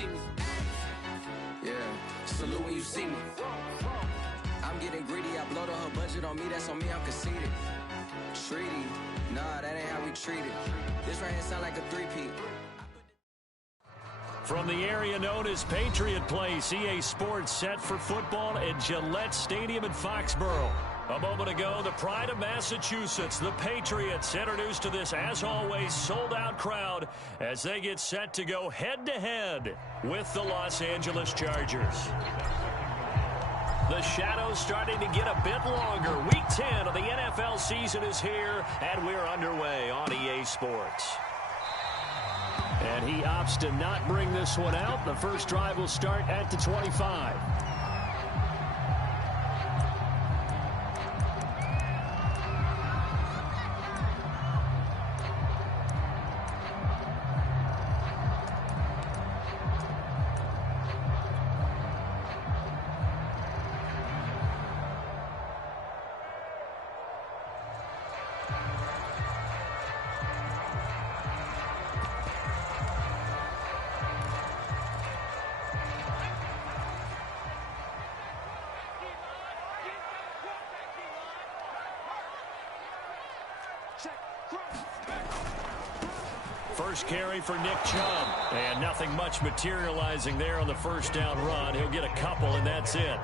see me. Yeah, salute when you see me. I'm getting greedy, I blow the whole budget on me, that's on me, I'm conceited. Treaty, nah, that ain't how we treat it. This right here sound like a three-peat. From the area known as Patriot Place, EA Sports set for football at Gillette Stadium in Foxborough. A moment ago, the pride of Massachusetts, the Patriots, introduced to this, as always, sold-out crowd as they get set to go head-to-head with the Los Angeles Chargers. The shadows starting to get a bit longer. Week 10 of the NFL season is here, and we're underway on EA Sports. And he opts to not bring this one out. The first drive will start at the 25. First carry for Nick Chubb. And nothing much materializing there on the first down run. He'll get a couple, and that's it.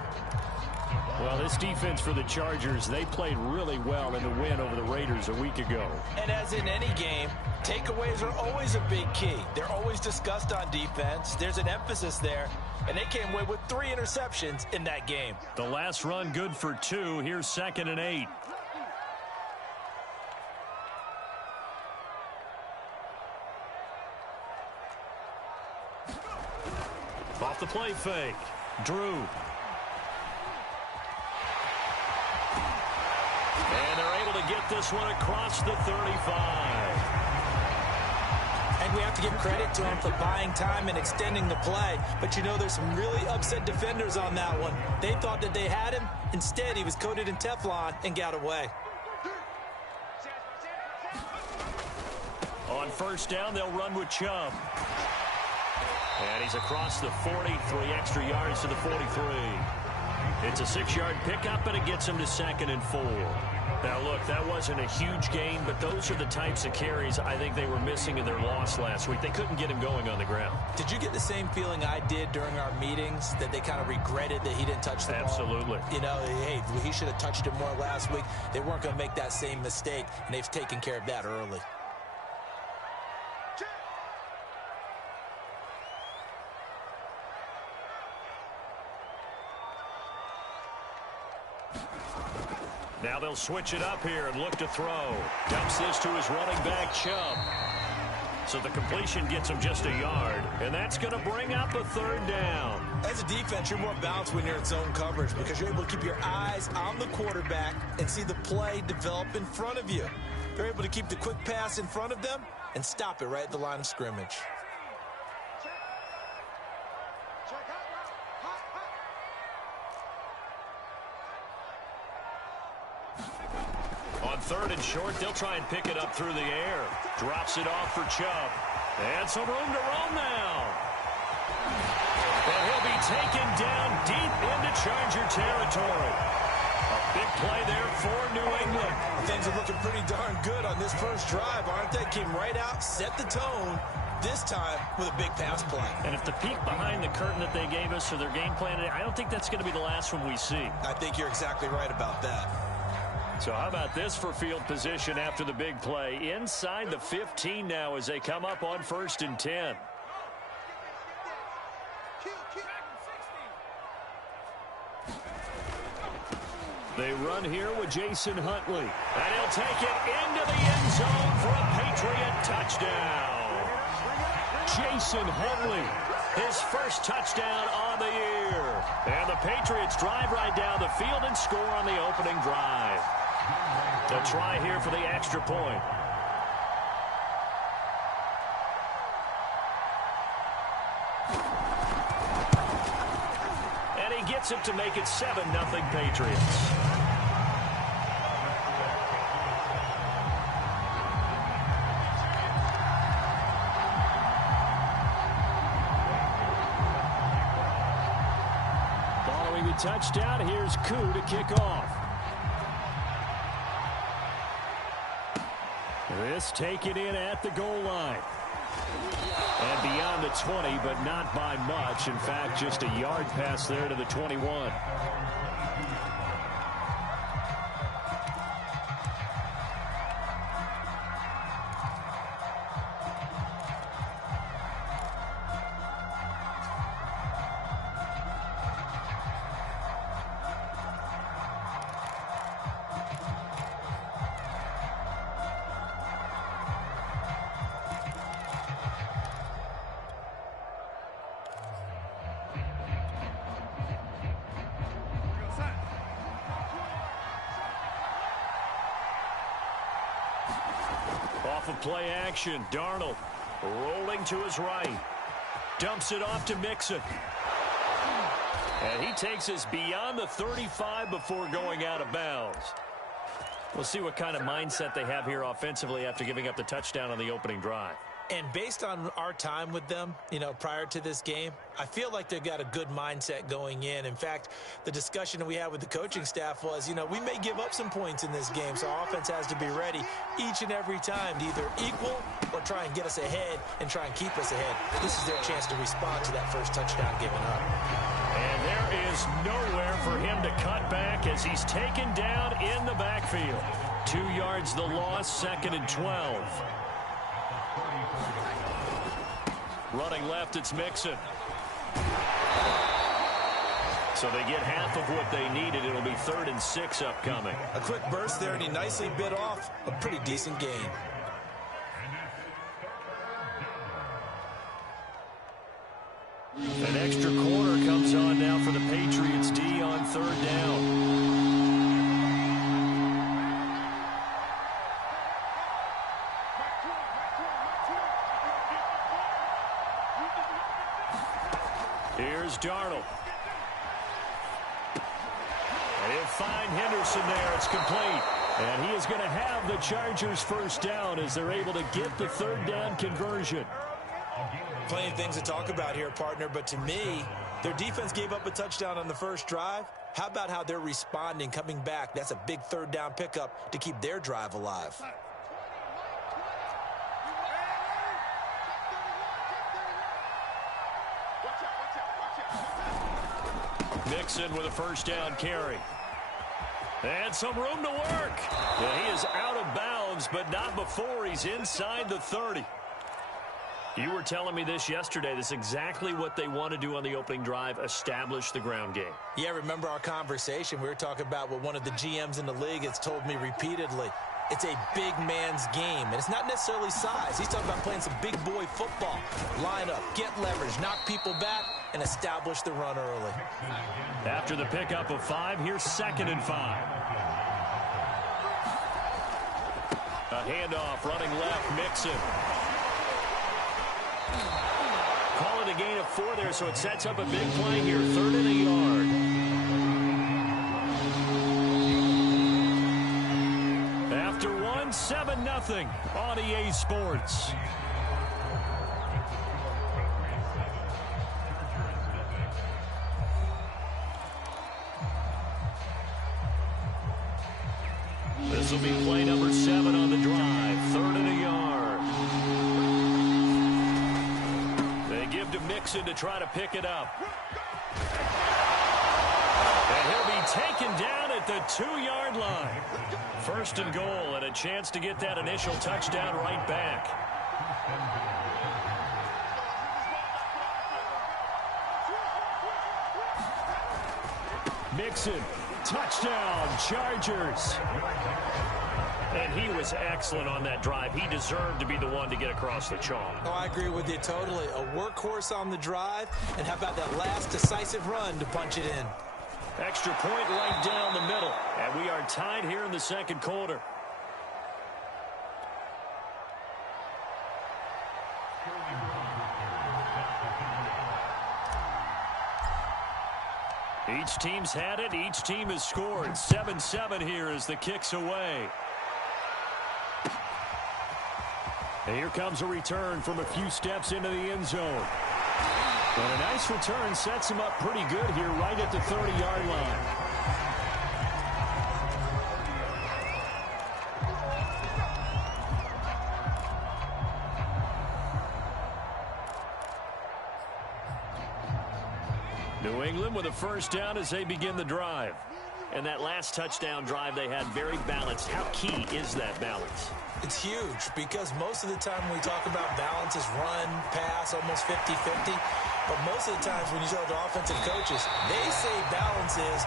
Well, this defense for the Chargers, they played really well in the win over the Raiders a week ago. And as in any game, takeaways are always a big key. They're always discussed on defense. There's an emphasis there. And they came away with 3 interceptions in that game. The last run good for 2. Here's 2nd and 8. Off the play fake. Drew. And they're able to get this one across the 35. And we have to give credit to him for buying time and extending the play. But, you know, there's some really upset defenders on that one. They thought that they had him. Instead, he was coated in Teflon and got away. On first down, they'll run with Chubb. And he's across the 40, 3 extra yards to the 43. It's a 6-yard pickup, and it gets him to 2nd and 4. Now, look, that wasn't a huge gain, but those are the types of carries I think they were missing in their loss last week. They couldn't get him going on the ground. Did you get the same feeling I did during our meetings, that they kind of regretted that he didn't touch the ball? Absolutely. You know, hey, he should have touched it more last week. They weren't going to make that same mistake, and they've taken care of that early. Now they'll switch it up here and look to throw. Dumps this to his running back, Chubb. So the completion gets him just a yard, and that's going to bring up a 3rd down. As a defense, you're more balanced when you're in zone coverage because you're able to keep your eyes on the quarterback and see the play develop in front of you. You're able to keep the quick pass in front of them and stop it right at the line of scrimmage. On 3rd and short, they'll try and pick it up through the air. Drops it off for Chubb. And some room to roam now. And he'll be taken down deep into Charger territory. A big play there for New England. Things are looking pretty darn good on this first drive, aren't they? Came right out, set the tone, this time with a big pass play. And if the peek behind the curtain that they gave us or their game plan, I don't think that's going to be the last one we see. I think you're exactly right about that. So how about this for field position after the big play? Inside the 15 now as they come up on 1st and 10. They run here with Jason Huntley. And he'll take it into the end zone for a Patriot touchdown. Jason Huntley, his first touchdown on the year. And the Patriots drive right down the field and score on the opening drive. A try here for the extra point. And he gets it to make it 7-0 Patriots. touchdown. Here's Koo to kick off. This taken in at the goal line. And beyond the 20, but not by much. In fact, just a yard pass there to the 21. Off of play action, Darnold rolling to his right. Dumps it off to Mixon. And he takes us beyond the 35 before going out of bounds. We'll see what kind of mindset they have here offensively after giving up the touchdown on the opening drive. And based on our time with them, prior to this game, I feel like they've got a good mindset going in. In fact, the discussion that we had with the coaching staff was, we may give up some points in this game, so our offense has to be ready each and every time to either equal or try and get us ahead and try and keep us ahead. This is their chance to respond to that first touchdown given up. And there is nowhere for him to cut back as he's taken down in the backfield. 2 yards the loss, 2nd and 12. Running left, it's Mixon. So they get half of what they needed. It'll be 3rd and 6 upcoming. A quick burst there, and he nicely bit off a pretty decent gain. An extra quarter comes on now for the Patriots D on 3rd down. Here's Darnold. And he'll find Henderson there. It's complete. And he is going to have the Chargers first down as they're able to get the 3rd down conversion. Plenty of things to talk about here, partner, but to me, their defense gave up a touchdown on the first drive. How about how they're responding, coming back? That's a big 3rd down pickup to keep their drive alive. Mixon with a first down carry. And some room to work. Yeah, he is out of bounds, but not before he's inside the 30. You were telling me this yesterday. This is exactly what they want to do on the opening drive, establish the ground game. Yeah, remember our conversation. We were talking about what one of the GMs in the league has told me repeatedly. It's a big man's game, and it's not necessarily size. He's talking about playing some big boy football. Line up, get leverage, knock people back, and establish the run early. After the pickup of 5, here's 2nd and 5. A handoff, running left, Mixon. Call it a gain of 4 there, so it sets up a big play here. 3rd and a yard. After 1, 7-0 on EA Sports. This will be play number 7 on the drive. 3rd and a yard. They give to Mixon to try to pick it up. And he'll be taken down at the 2-yard line. 1st and goal, and a chance to get that initial touchdown right back. Mixon, touchdown, Chargers. And he was excellent on that drive. He deserved to be the one to get across the chalk. Oh, I agree with you totally. A workhorse on the drive, and how about that last decisive run to punch it in? Extra point right down the middle. And we are tied here in the 2nd quarter. Each team's had it. Each team has scored. 7-7 here as the kick's away. And here comes a return from a few steps into the end zone. But a nice return sets him up pretty good here right at the 30-yard line. New England with a first down as they begin the drive. And that last touchdown drive they had very balanced. How key is that balance? It's huge because most of the time when we talk about balance is run, pass, almost 50-50. But most of the times when you talk to offensive coaches, they say balance is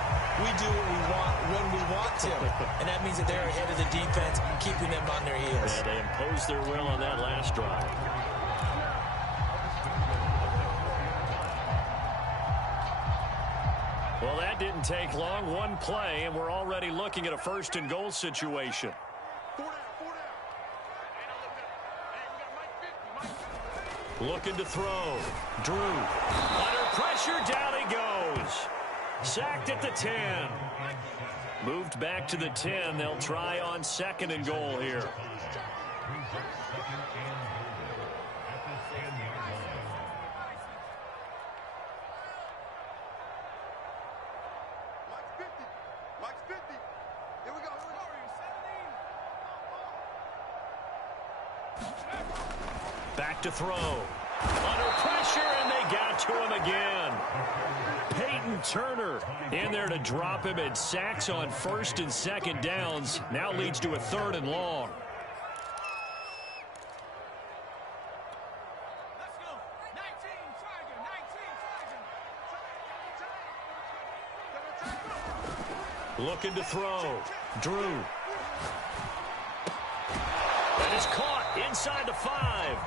we do what we want when we want to. And that means that they're ahead of the defense, keeping them on their heels. Yeah, they imposed their will on that last drive. Well, that didn't take long. One play, and we're already looking at a first-and-goal situation. Looking to throw. Drew. Under pressure, down he goes. Sacked at the 10. Moved back to the 10. They'll try on second and goal here. Back to throw. Under pressure, and they got to him again. Peyton Turner in there to drop him, and sacks on first and second downs. Now leads to a third and long. Looking to throw. Drew. And it's caught inside the 5.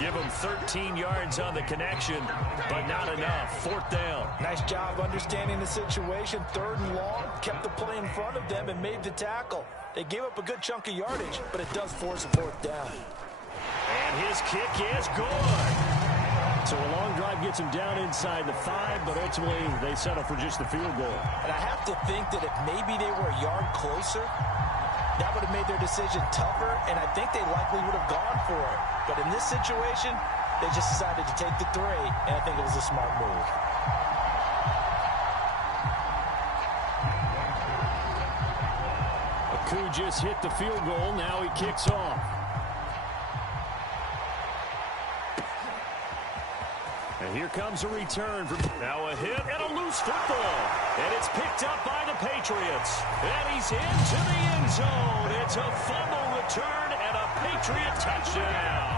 Give him 13 yards on the connection, but not enough. Fourth down. Nice job understanding the situation. Third and long, kept the play in front of them and made the tackle. They gave up a good chunk of yardage, but it does force a fourth down. And his kick is good. So a long drive gets him down inside the 5, but ultimately they settle for just the field goal. And I have to think that if maybe they were a yard closer, that would have made their decision tougher, and I think they likely would have gone for it. But in this situation, they just decided to take the 3, and I think it was a smart move. Aku just hit the field goal. Now he kicks off. And here comes a return. Now a hit and a loose football. And it's picked up by the Patriots. And he's into the end zone. It's a fumble return and a Patriot touchdown.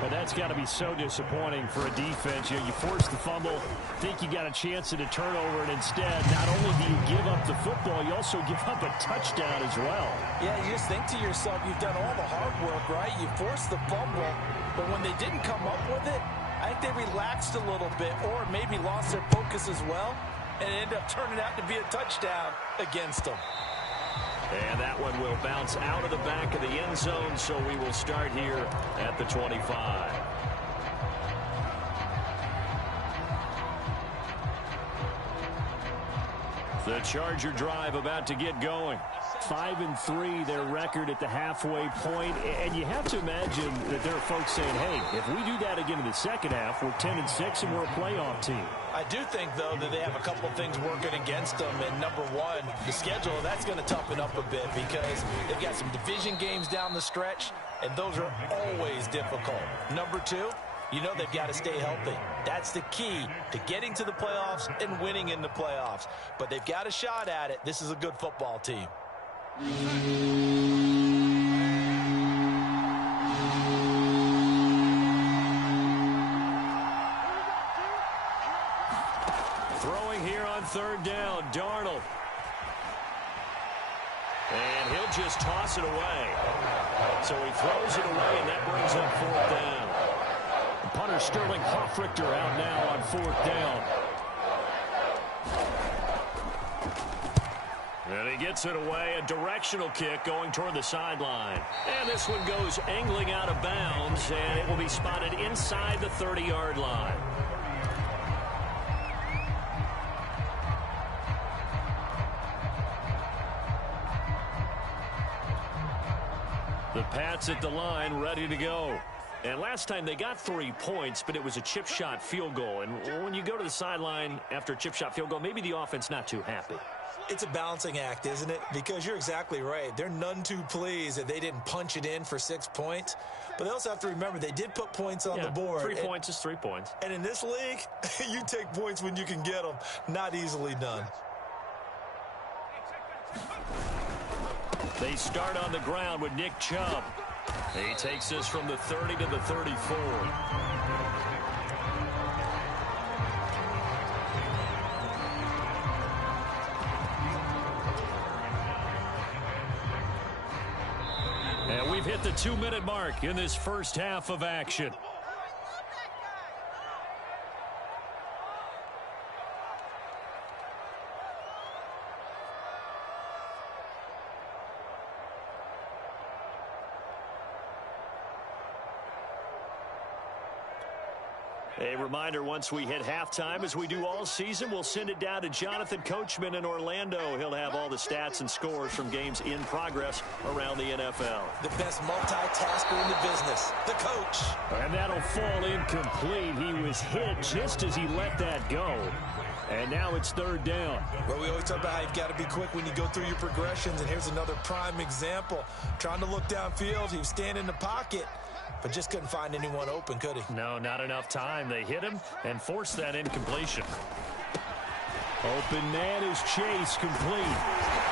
But that's got to be so disappointing for a defense. You force the fumble, think you got a chance at a turnover, and instead, not only do you give up the football, you also give up a touchdown as well. Yeah, you just think to yourself, you've done all the hard work, right? You forced the fumble, but when they didn't come up with it, I think they relaxed a little bit or maybe lost their focus as well, and it ended up turning out to be a touchdown against them. And that one will bounce out of the back of the end zone, so we will start here at the 25. The Charger drive about to get going. 5-3, their record at the halfway point. And you have to imagine that there are folks saying, hey, if we do that again in the second half, we're 10-6 and we're a playoff team. I do think, though, that they have a couple of things working against them. And number one, the schedule, that's going to toughen up a bit because they've got some division games down the stretch, and those are always difficult. Number two, you know they've got to stay healthy. That's the key to getting to the playoffs and winning in the playoffs. But they've got a shot at it. This is a good football team. Throwing here on third down, Darnold. And he'll just toss it away. So he throws it away, and that brings up fourth down. Punter Sterling Hoffrichter out now on fourth down. And he gets it away, a directional kick going toward the sideline. And this one goes angling out of bounds, and it will be spotted inside the 30-yard line. The Pats at the line, ready to go. And last time they got 3 points, but it was a chip shot field goal. And when you go to the sideline after a chip shot field goal, maybe the offense not too happy. It's a balancing act, isn't it? Because you're exactly right. They're none too pleased that they didn't punch it in for 6 points. But they also have to remember they did put points on the board. 3 points is 3 points. And in this league, you take points when you can get them. Not easily done. They start on the ground with Nick Chubb. He takes this from the 30 to the 34. And we've hit the 2-minute mark in this first half of action. A reminder, once we hit halftime, as we do all season, we'll send it down to Jonathan Coachman in Orlando. He'll have all the stats and scores from games in progress around the NFL. The best multitasker in the business, the coach. And that'll fall incomplete. He was hit just as he let that go. And now it's third down. Well, we always talk about how you've got to be quick when you go through your progressions, and here's another prime example. Trying to look downfield, he was standing in the pocket, but just couldn't find anyone open, could he? No, not enough time. They hit him and forced that incompletion. Open man is Chase, complete.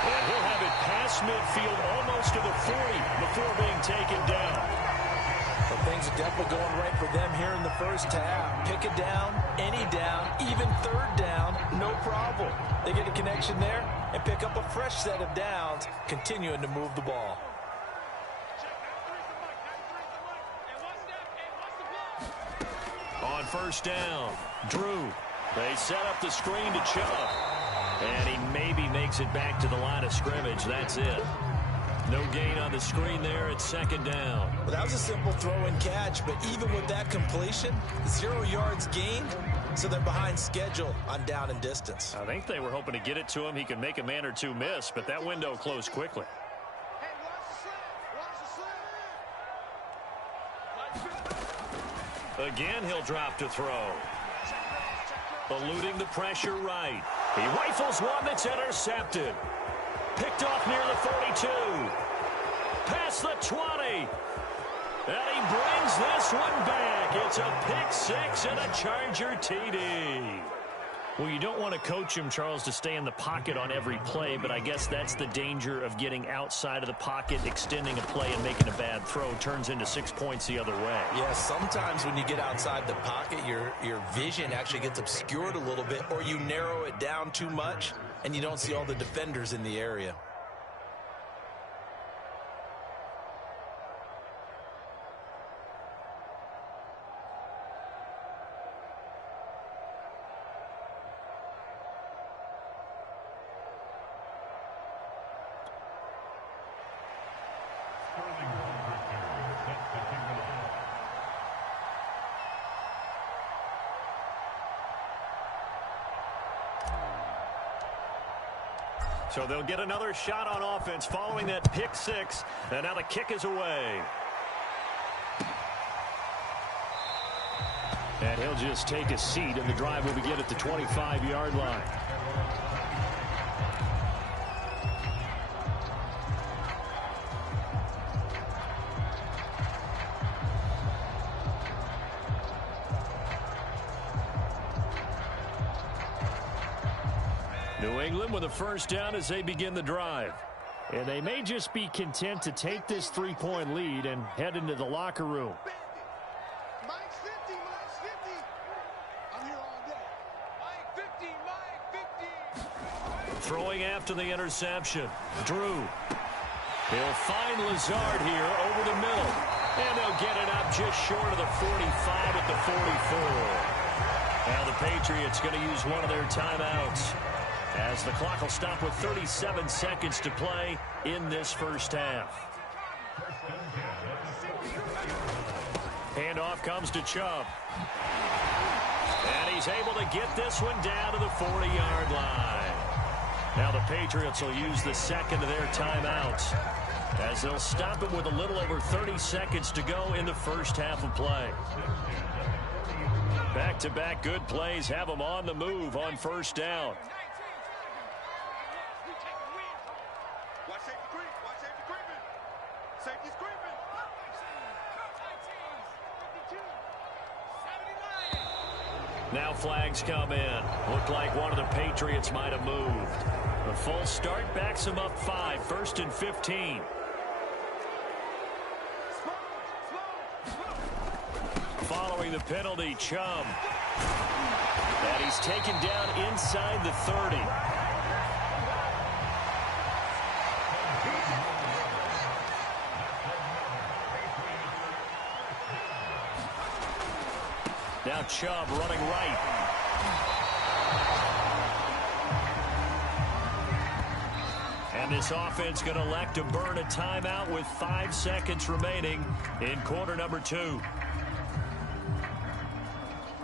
And he'll have it past midfield, almost to the 40 before being taken down. But things are definitely going right for them here in the first half. Pick a down, any down, even third down, no problem. They get a connection there and pick up a fresh set of downs, continuing to move the ball. On first down, Drew. They set up the screen to Chubb. And he maybe makes it back to the line of scrimmage. That's it. No gain on the screen there at second down. Well, that was a simple throw and catch, but even with that completion, 0 yards gained, so they're behind schedule on down and distance. I think they were hoping to get it to him. He could make a man or two miss, but that window closed quickly. Again, he'll drop to throw. Eluding the pressure right. He rifles one that's intercepted. Picked off near the 42. Past the 20. And he brings this one back. It's a pick six and a Charger TD. Well, you don't want to coach him, Charles, to stay in the pocket on every play, but I guess that's the danger of getting outside of the pocket, extending a play, and making a bad throw. Turns into 6 points the other way. Yeah, sometimes when you get outside the pocket, your vision actually gets obscured a little bit, or you narrow it down too much, and you don't see all the defenders in the area. So they'll get another shot on offense following that pick six. And now the kick is away. And he'll just take a seat, and the drive will begin at the 25-yard line. New England with a first down as they begin the drive. And they may just be content to take this 3-point lead and head into the locker room. Mike's 50, Mike's 50. I'm here all day. Mike 50, Mike 50. Throwing after the interception. Drew. He'll find Lazard here over the middle. And they'll get it up just short of the 45 at the 44. Now the Patriots going to use one of their timeouts, as the clock will stop with 37 seconds to play in this first half. Handoff comes to Chubb. And he's able to get this one down to the 40-yard line. Now the Patriots will use the second of their timeouts as they'll stop it with a little over 30 seconds to go in the first half of play. Back-to-back good plays have them on the move on first down. Now flags come in. Looked like one of the Patriots might have moved. The full start backs them up 5, 1st and 15. Following the penalty, Chubb. And he's taken down inside the 30. Now Chubb running right. And this offense going to elect to burn a timeout with 5 seconds remaining in quarter number 2.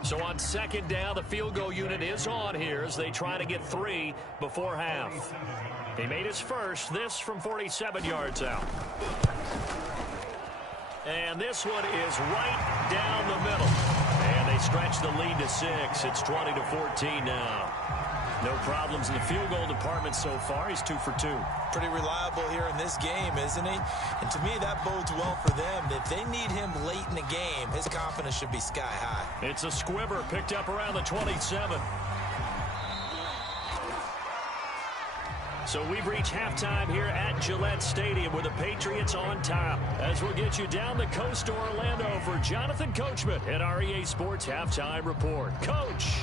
So on second down, the field goal unit is on here as they try to get 3 before half. He made his first, this from 47 yards out. And this one is right down the middle. And they stretch the lead to 6. It's 20-14 now. No problems in the field goal department so far. He's 2 for 2. Pretty reliable here in this game, isn't he? And to me, that bodes well for them. If they need him late in the game, his confidence should be sky high. It's a squibber picked up around the 27. So we've reached halftime here at Gillette Stadium with the Patriots on top. As we'll get you down the coast to Orlando for Jonathan Coachman at our EA Sports Halftime Report. Coach!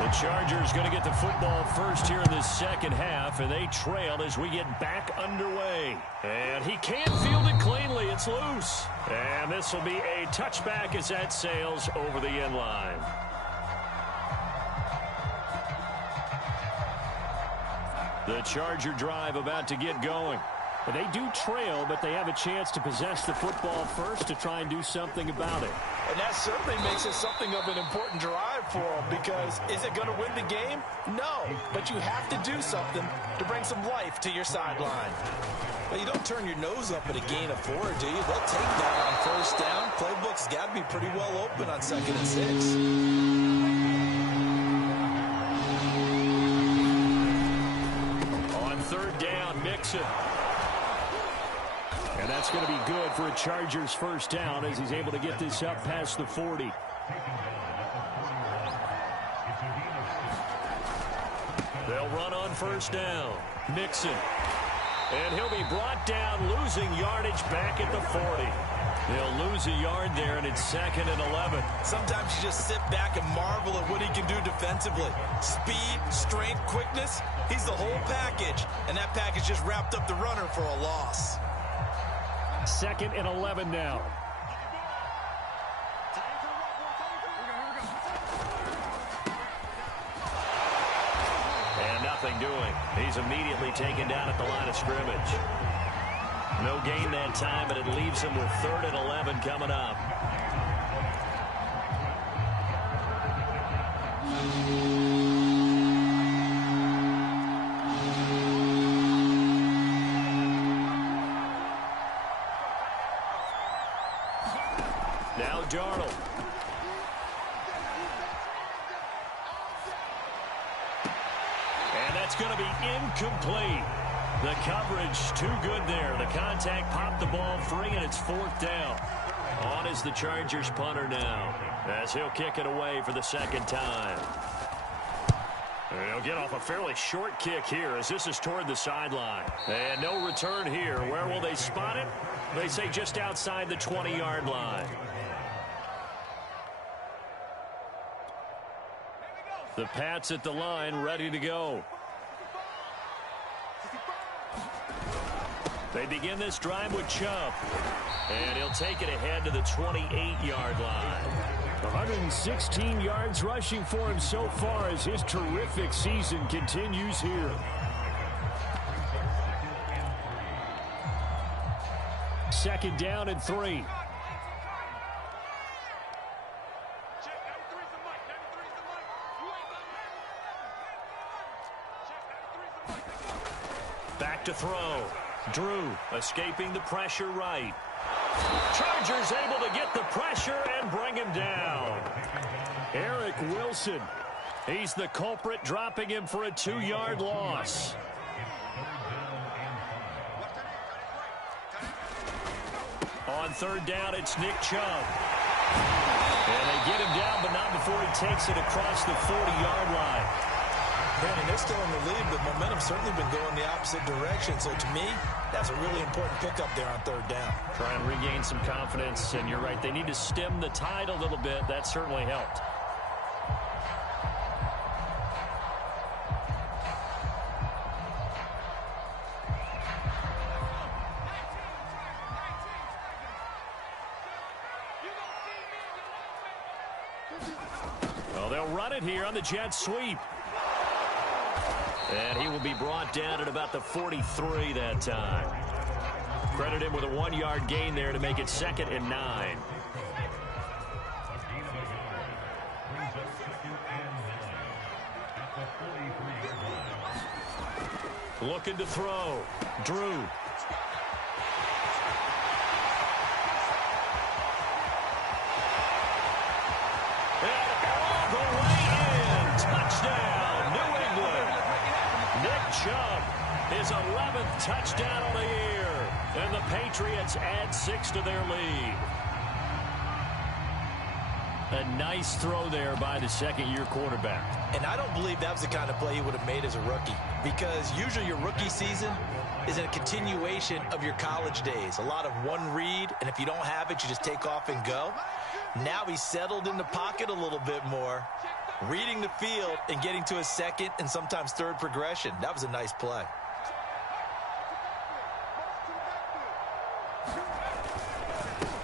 The Chargers going to get the football first here in this second half, and they trail as we get back underway. And he can't field it cleanly. It's loose. And this will be a touchback as that sails over the end line. The Charger drive about to get going. But they do trail, but they have a chance to possess the football first to try and do something about it. And that certainly makes it something of an important drive for them, because is it going to win the game? No, but you have to do something to bring some life to your sideline. Well, you don't turn your nose up at a gain of 4, do you? They'll take that on first down. Playbook's got to be pretty well open on 2nd and 6. On 3rd down, Mixon. And that's going to be good for a Chargers first down as he's able to get this up past the 40. They'll run on first down. Mixon. And he'll be brought down, losing yardage back at the 40. They'll lose a yard there, and it's 2nd and 11. Sometimes you just sit back and marvel at what he can do defensively. Speed, strength, quickness. He's the whole package. And that package just wrapped up the runner for a loss. 2nd and 11 now. And nothing doing. He's immediately taken down at the line of scrimmage. No gain that time, but it leaves him with 3rd and 11 coming up. Now Darnold. And that's going to be incomplete. The coverage too good there. The contact popped the ball free, and it's 4th down. On is the Chargers punter now, as he'll kick it away for the 2nd time. And he'll get off a fairly short kick here as this is toward the sideline. And no return here. Where will they spot it? They say just outside the 20-yard line. The Pats at the line, ready to go. They begin this drive with Chubb. And he'll take it ahead to the 28-yard line. 116 yards rushing for him so far as his terrific season continues here. Second down and 3. back to throw. Drew escaping the pressure right. Chargers able to get the pressure and bring him down. Eric Wilson. He's the culprit, dropping him for a 2-yard loss. On third down, it's Nick Chubb. And they get him down, but not before he takes it across the 40-yard line. Brandon, they're still in the lead, but momentum's certainly been going the opposite direction. So to me, that's a really important pickup there on third down. Try and regain some confidence, and you're right. They need to stem the tide a little bit. That certainly helped. Well, they'll run it here on the jet sweep. And he will be brought down at about the 43 that time. Credit him with a 1-yard gain there to make it 2nd and 9. Looking to throw. Drew. Chubb, his 11th touchdown on the year, and the Patriots add 6 to their lead. A nice throw there by the second-year quarterback. And I don't believe that was the kind of play he would have made as a rookie, because usually your rookie season is a continuation of your college days. A lot of one read, and if you don't have it, you just take off and go. Now he's settled in the pocket a little bit more, reading the field and getting to a second and sometimes third progression. That was a nice play.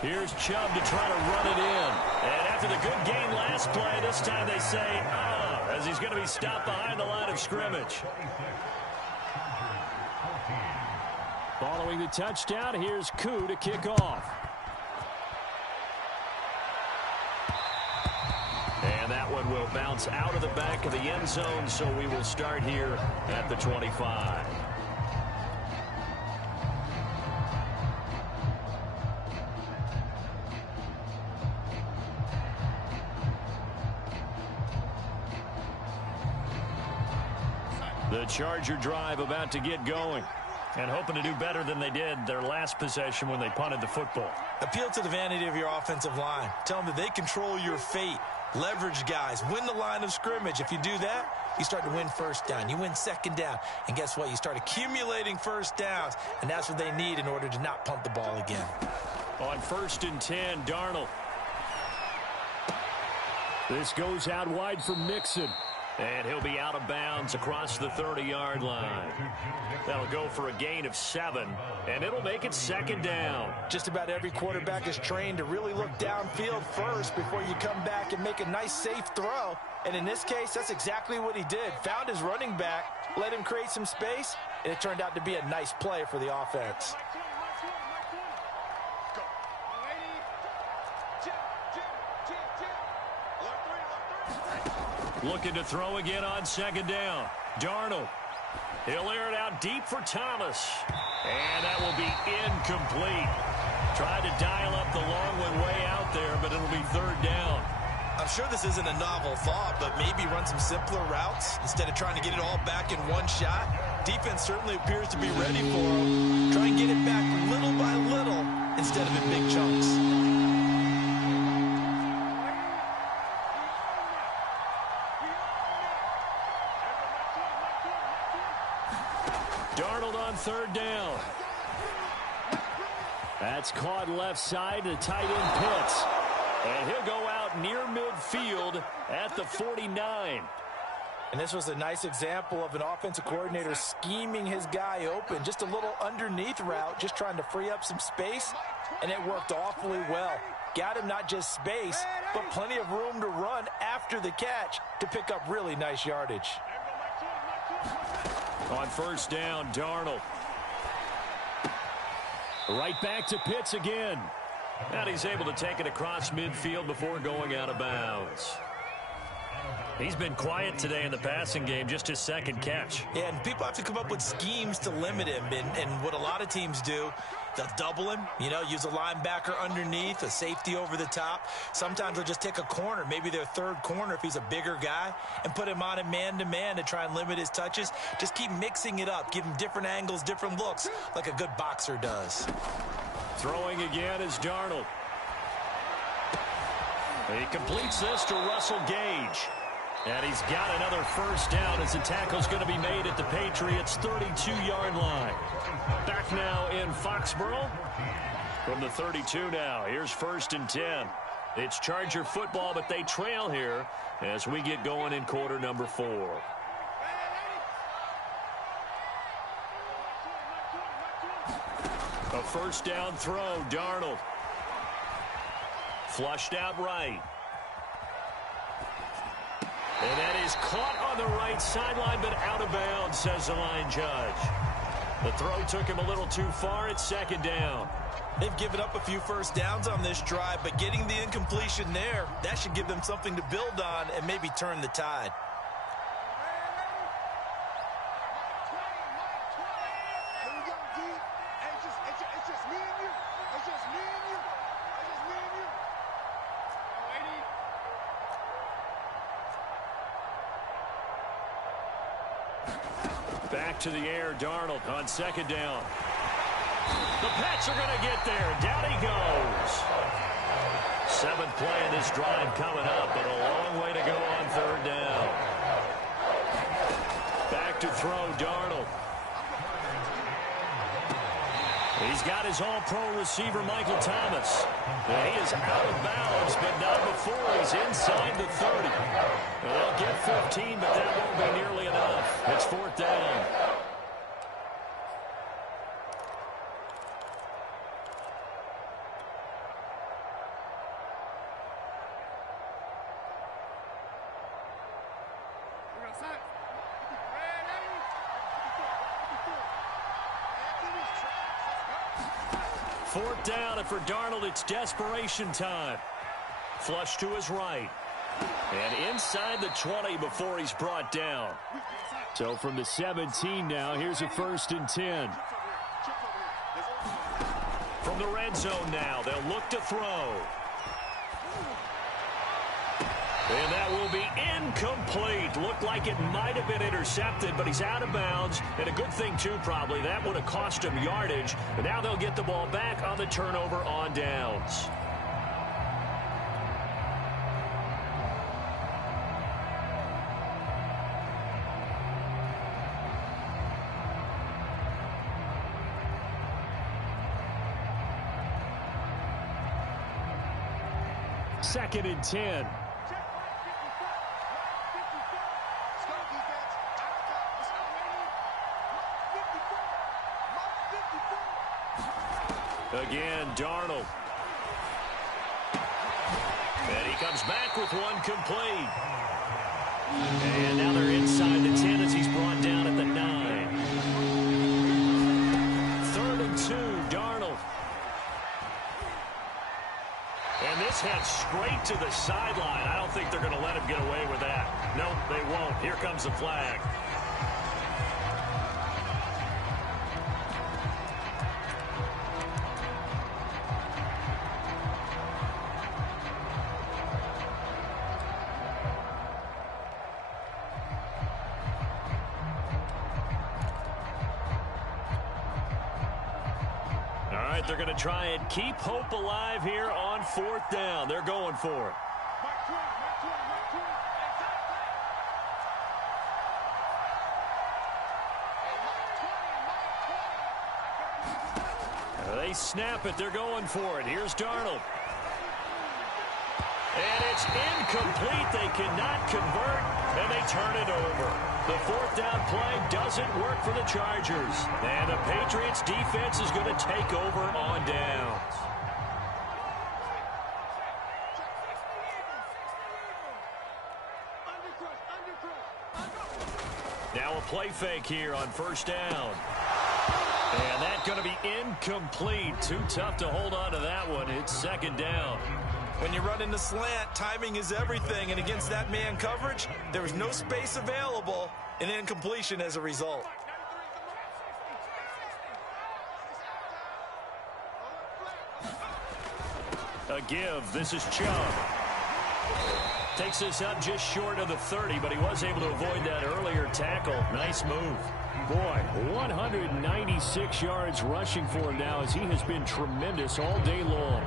Here's Chubb to try to run it in. And after the good gain last play, this time they say, as he's going to be stopped behind the line of scrimmage. Following the touchdown, here's Koo to kick off. And that one will bounce out of the back of the end zone, so we will start here at the 25. The Charger drive about to get going, and hoping to do better than they did their last possession when they punted the football. Appeal to the vanity of your offensive line. Tell them that they control your fate. Leverage guys. Win the line of scrimmage. If you do that, you start to win first down. You win second down. And guess what? You start accumulating first downs, and that's what they need in order to not punt the ball again. On 1st and 10, Darnold. This goes out wide for Mixon. And he'll be out of bounds across the 30-yard line. That'll go for a gain of 7, and it'll make it 2nd down. Just about every quarterback is trained to really look downfield first before you come back and make a nice, safe throw. And in this case, that's exactly what he did. Found his running back, let him create some space, and it turned out to be a nice play for the offense. Looking to throw again on 2nd down. Darnold. He'll air it out deep for Thomas. And that will be incomplete. Tried to dial up the long one way out there, but it'll be 3rd down. I'm sure this isn't a novel thought, but maybe run some simpler routes instead of trying to get it all back in one shot. Defense certainly appears to be ready for him. Try and get it back little by little instead of in big chunks. Darnold on 3rd down. That's caught left side to tight end Pitts. And he'll go out near midfield at the 49. And this was a nice example of an offensive coordinator scheming his guy open. Just a little underneath route, just trying to free up some space. And it worked awfully well. Got him not just space, but plenty of room to run after the catch to pick up really nice yardage. On 1st down, Darnold. Right back to Pitts again. And he's able to take it across midfield before going out of bounds. He's been quiet today in the passing game, just his second catch. Yeah, and people have to come up with schemes to limit him. And what a lot of teams do, they'll double him, use a linebacker underneath, a safety over the top. Sometimes they'll just take a corner, maybe their third corner if he's a bigger guy, and put him on a man-to-man to try and limit his touches. Just keep mixing it up, give him different angles, different looks, like a good boxer does. Throwing again is Darnold. He completes this to Russell Gage. And he's got another first down as the tackle's going to be made at the Patriots' 32-yard line. Back now in Foxborough. From the 32 now, here's 1st and 10. It's Charger football, but they trail here as we get going in quarter number 4. A first down throw, Darnold. Flushed out right. And that is caught on the right sideline, but out of bounds, says the line judge. The throw took him a little too far. It's 2nd down. They've given up a few first downs on this drive, but getting the incompletion there, that should give them something to build on and maybe turn the tide. Back to the air, Darnold on 2nd down. The Pats are going to get there. Down he goes. 7th play of this drive coming up, but a long way to go on 3rd down. Back to throw, Darnold. He's got his all-pro receiver, Michael Thomas. And he is out of bounds, but not before he's inside the 30. And they'll get 15, but that won't be nearly enough. It's 4th down. Fourth down, and for Darnold, it's desperation time. Flush to his right. And inside the 20 before he's brought down. So from the 17 now, here's a 1st and 10. From the red zone now, they'll look to throw. And that will be incomplete. Looked like it might have been intercepted, but he's out of bounds. And a good thing, too, probably. That would have cost him yardage. And now they'll get the ball back on the turnover on downs. Second and 10. Again, Darnold. And he comes back with one complete. And now they're inside the 10 as he's brought down at the 9. 3rd and 2, Darnold. And this heads straight to the sideline. I don't think they're going to let him get away with that. Nope, they won't. Here comes the flag. They're going to try and keep hope alive here on 4th down. They're going for it. They snap it. They're going for it. Here's Darnold. And it's incomplete. They cannot convert, and they turn it over. The 4th down play doesn't work for the Chargers. And the Patriots defense is going to take over on downs. Now a play fake here on 1st down. And that's going to be incomplete. Too tough to hold on to that one. It's 2nd down. When you run in the slant, timing is everything, and against that man coverage, there was no space available, and incompletion as a result. A give. This is Chubb. Takes this up just short of the 30, but he was able to avoid that earlier tackle. Nice move. Boy, 196 yards rushing for him now as he has been tremendous all day long.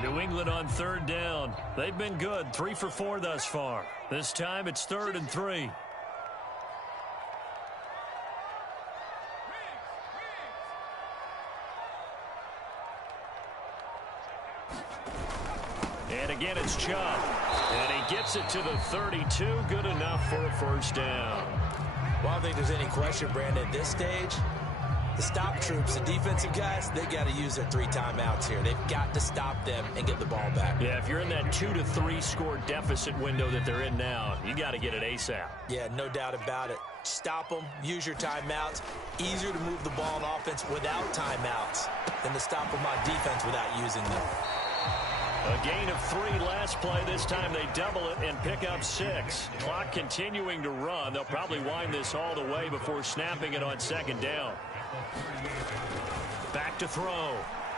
New England on third down. They've been good, 3 for 4 thus far. This time it's 3rd and 3. And again, it's Chubb. And he gets it to the 32. Good enough for a first down. Well, I don't think there's any question, Brandon, at this stage, the stop troops, the defensive guys, they got to use their 3 timeouts here. They've got to stop them and get the ball back. Yeah, if you're in that 2 to 3 score deficit window that they're in now, you got to get it ASAP. Yeah, no doubt about it. Stop them, use your timeouts. Easier to move the ball on offense without timeouts than to stop them on defense without using them. A gain of 3 last play. This time they double it and pick up 6. Clock continuing to run. They'll probably wind this all the way before snapping it on 2nd down. Back to throw.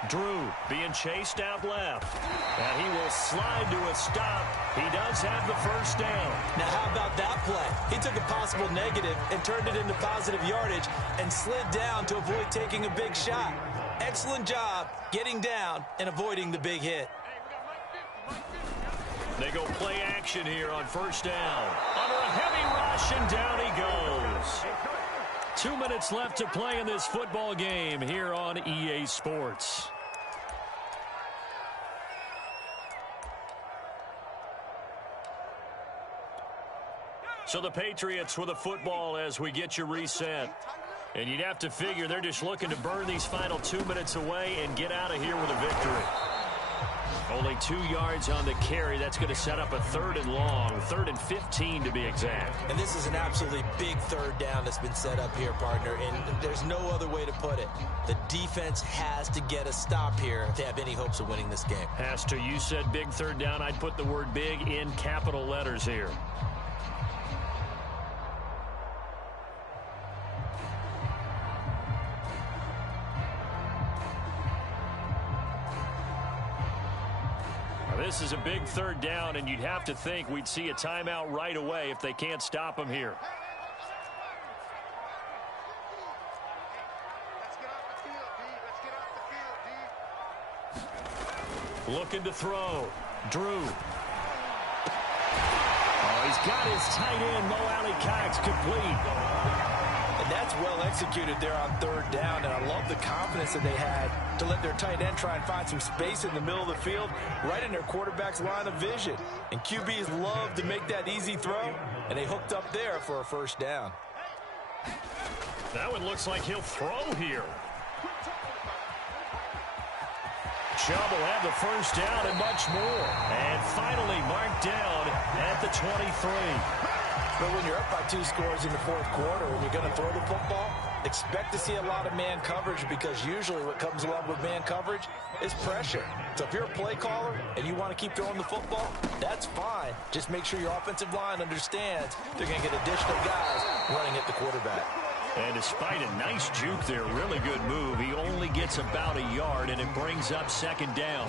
Drew being chased out left. And he will slide to a stop. He does have the first down. Now how about that play? He took a possible negative and turned it into positive yardage and slid down to avoid taking a big shot. Excellent job getting down and avoiding the big hit. They go play action here on first down. Under a heavy rush, and down he goes. 2 minutes left to play in this football game here on EA Sports. So the Patriots with a football as we get you reset. And you'd have to figure they're just looking to burn these final 2 minutes away and get out of here with a victory. Only 2 yards on the carry. That's going to set up a 3rd and long, 3rd and 15 to be exact. And this is an absolutely big 3rd down that's been set up here, partner, and there's no other way to put it. The defense has to get a stop here to have any hopes of winning this game. Has to. You said big 3rd down. I'd put the word big in capital letters here. This is a big 3rd down, and you'd have to think we'd see a timeout right away if they can't stop him here. Looking to throw. Drew. Oh, he's got his tight end, Mo Alley-Cox, complete. And that's well executed there on 3rd down, and I love the confidence that they had to let their tight end try and find some space in the middle of the field, right in their quarterback's line of vision. And QBs love to make that easy throw, and they hooked up there for a first down. That one looks like he'll throw here. Chubb will have the first down and much more. And finally marked down at the 23. But when you're up by 2 scores in the 4th quarter and you're going to throw the football, expect to see a lot of man coverage, because usually what comes along with man coverage is pressure. So if you're a play caller and you want to keep throwing the football, that's fine. Just make sure your offensive line understands they're going to get additional guys running at the quarterback. And despite a nice juke there, really good move, he only gets about a yard, and it brings up 2nd down.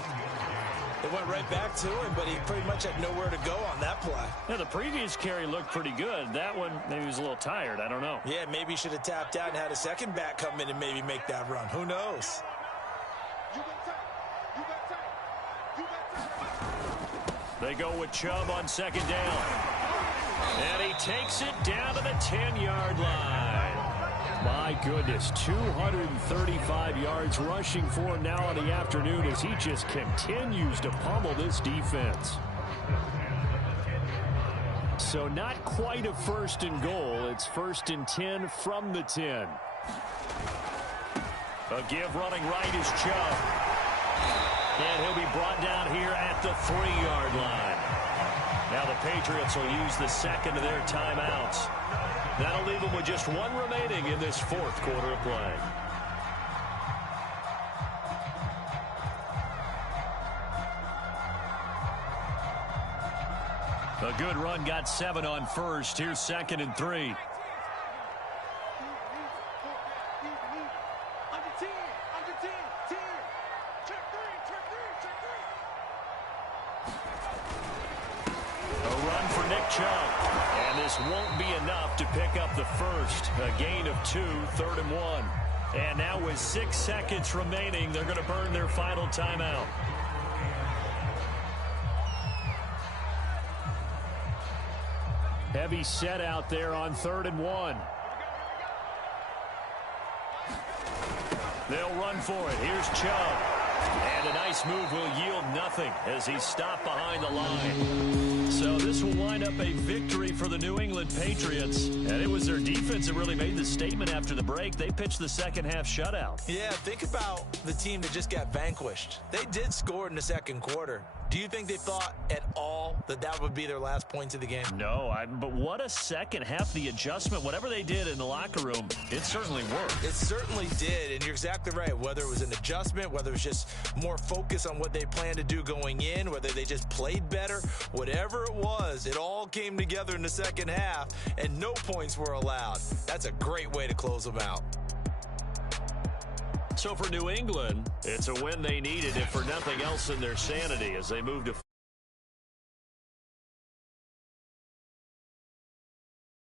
It went right back to him, but he pretty much had nowhere to go on that play. Yeah, the previous carry looked pretty good. That one, maybe he was a little tired. I don't know. Yeah, maybe he should have tapped out and had a second back come in and maybe make that run. Who knows? They go with Chubb on 2nd down. And he takes it down to the 10-yard line. My goodness, 235 yards rushing for him now in the afternoon as he just continues to pummel this defense. So not quite a 1st and goal. It's 1st and 10 from the 10. A give running right is Chubb. And he'll be brought down here at the 3-yard line. Now the Patriots will use the 2nd of their timeouts. That'll leave them with just one remaining in this fourth quarter of play. A good run got 7 on first. Here's 2nd and 3. And this won't be enough to pick up the first. A gain of 2, 3rd and 1. And now with 6 seconds remaining, they're going to burn their final timeout. Heavy set out there on 3rd and 1. They'll run for it. Here's Chubb. And a nice move will yield nothing as he's stopped behind the line. So this will wind up a victory for the New England Patriots. And it was their defense that really made the statement after the break. They pitched the second half shutout. Yeah, think about the team that just got vanquished. They did score in the second quarter. Do you think they thought at all that that would be their last points of the game? No, but what a second half. The adjustment, whatever they did in the locker room, it certainly worked. It certainly did, and you're exactly right. Whether it was an adjustment, whether it was just more focus on what they planned to do going in, whether they just played better, whatever it was, it all came together in the second half, and no points were allowed. That's a great way to close them out. So for New England, it's a win they needed, if for nothing else, in their sanity as they move to